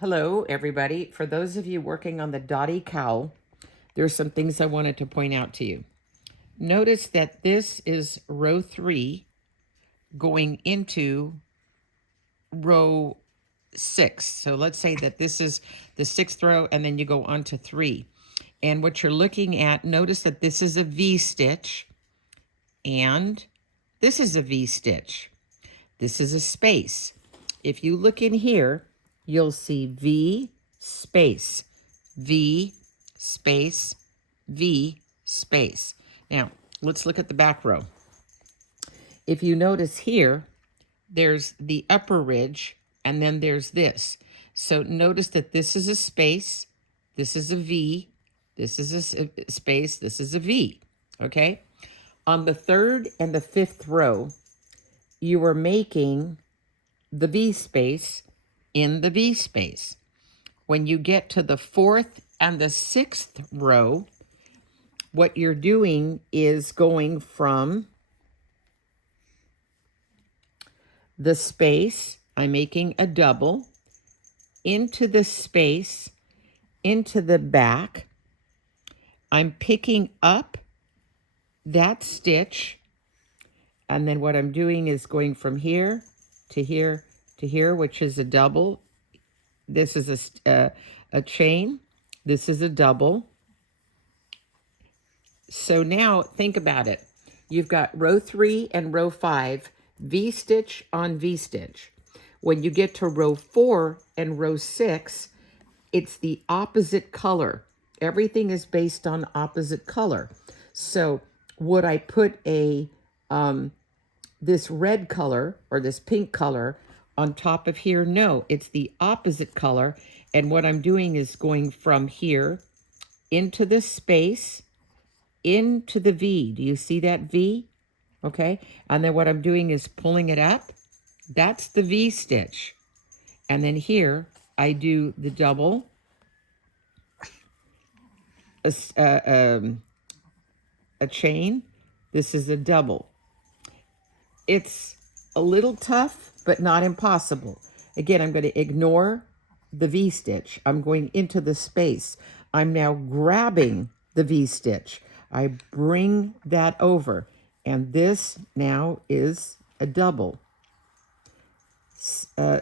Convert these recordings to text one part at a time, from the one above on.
Hello, everybody. For those of you working on the Dotty cowl, there's some things I wanted to point out to you. Notice that this is row 3 going into row 6. So let's say that this is the 6th row and then you go on to 3. And what you're looking at, notice that this is a V stitch and this is a V stitch. This is a space. If you look in here, you'll see V space, V space, V space. Now, let's look at the back row. If you notice here, there's the upper ridge, and then there's this. So notice that this is a space, this is a V, this is a space, this is a V, okay? On the 3rd and the 5th row, you are making the V space in the V space. When you get to the 4th and the 6th row, what you're doing is going from the space, I'm making a double, into the space, into the back. I'm picking up that stitch, and then what I'm doing is going from here to here to here, which is a double. This is a chain. This is a double. So now think about it. You've got row 3 and row 5, V stitch on V stitch. When you get to row 4 and row 6, it's the opposite color. Everything is based on opposite color. So would I put a this red color or this pink color on top of here? No, it's the opposite color. And what I'm doing is going from here into this space, into the V. Do you see that V? Okay. And then what I'm doing is pulling it up. That's the V stitch. And then here I do the double, a chain. This is a double. It's a little tough, but not impossible. Again, I'm going to ignore the V stitch. I'm going into the space. I'm now grabbing the V stitch. I bring that over, and this now is a double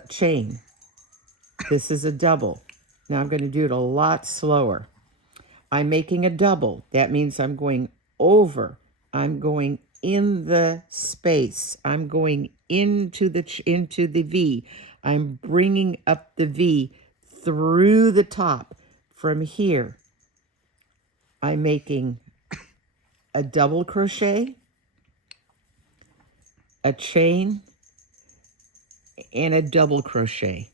chain. This is a double. Now I'm going to do it a lot slower. I'm making a double. That means I'm going over. I'm going in the space. I'm going into the V. I'm bringing up the V through the top. From here, I'm making a double crochet, a chain, and a double crochet.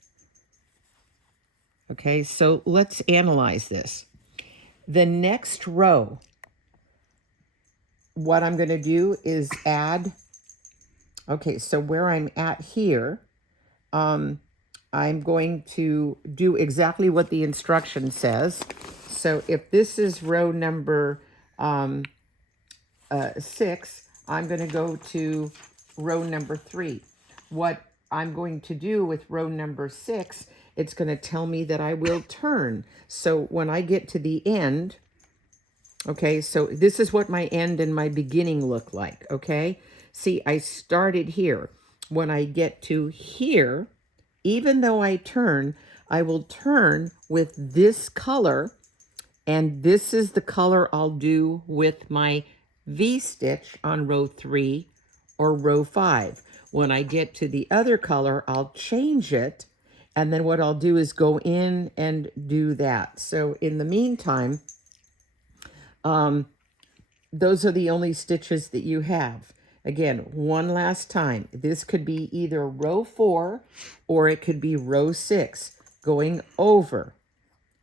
Okay, so let's analyze this. The next row, what I'm going to do is add, okay, so where I'm at here, I'm going to do exactly what the instruction says. So if this is row number 6, I'm going to go to row number 3. What I'm going to do with row number 6, it's going to tell me that I will turn. So when I get to the end, okay, so this is what my end and my beginning look like, okay? See, I started here. When I get to here, even though I turn, I will turn with this color, and this is the color I'll do with my V stitch on row 3 or row 5. When I get to the other color, I'll change it, and then what I'll do is go in and do that. So in the meantime, those are the only stitches that you have. Again, one last time, this could be either row 4 or it could be row 6, going over.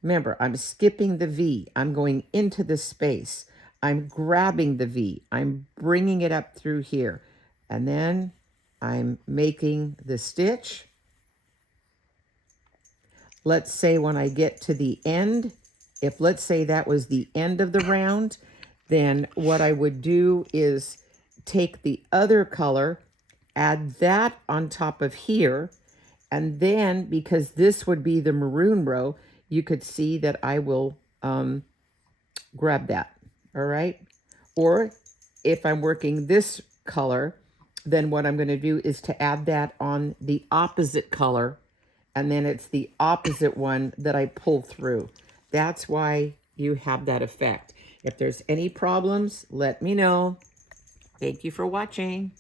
Remember, I'm skipping the V. I'm going into the space. I'm grabbing the V. I'm bringing it up through here. And then I'm making the stitch. Let's say when I get to the end, if let's say that was the end of the round, then what I would do is take the other color, add that on top of here, And then, because this would be the maroon row, you could see that I will grab that, all right? Or if I'm working this color, then what I'm going to do is to add that on the opposite color, and then it's the opposite one that I pull through. That's why you have that effect. If there's any problems, let me know. Thank you for watching.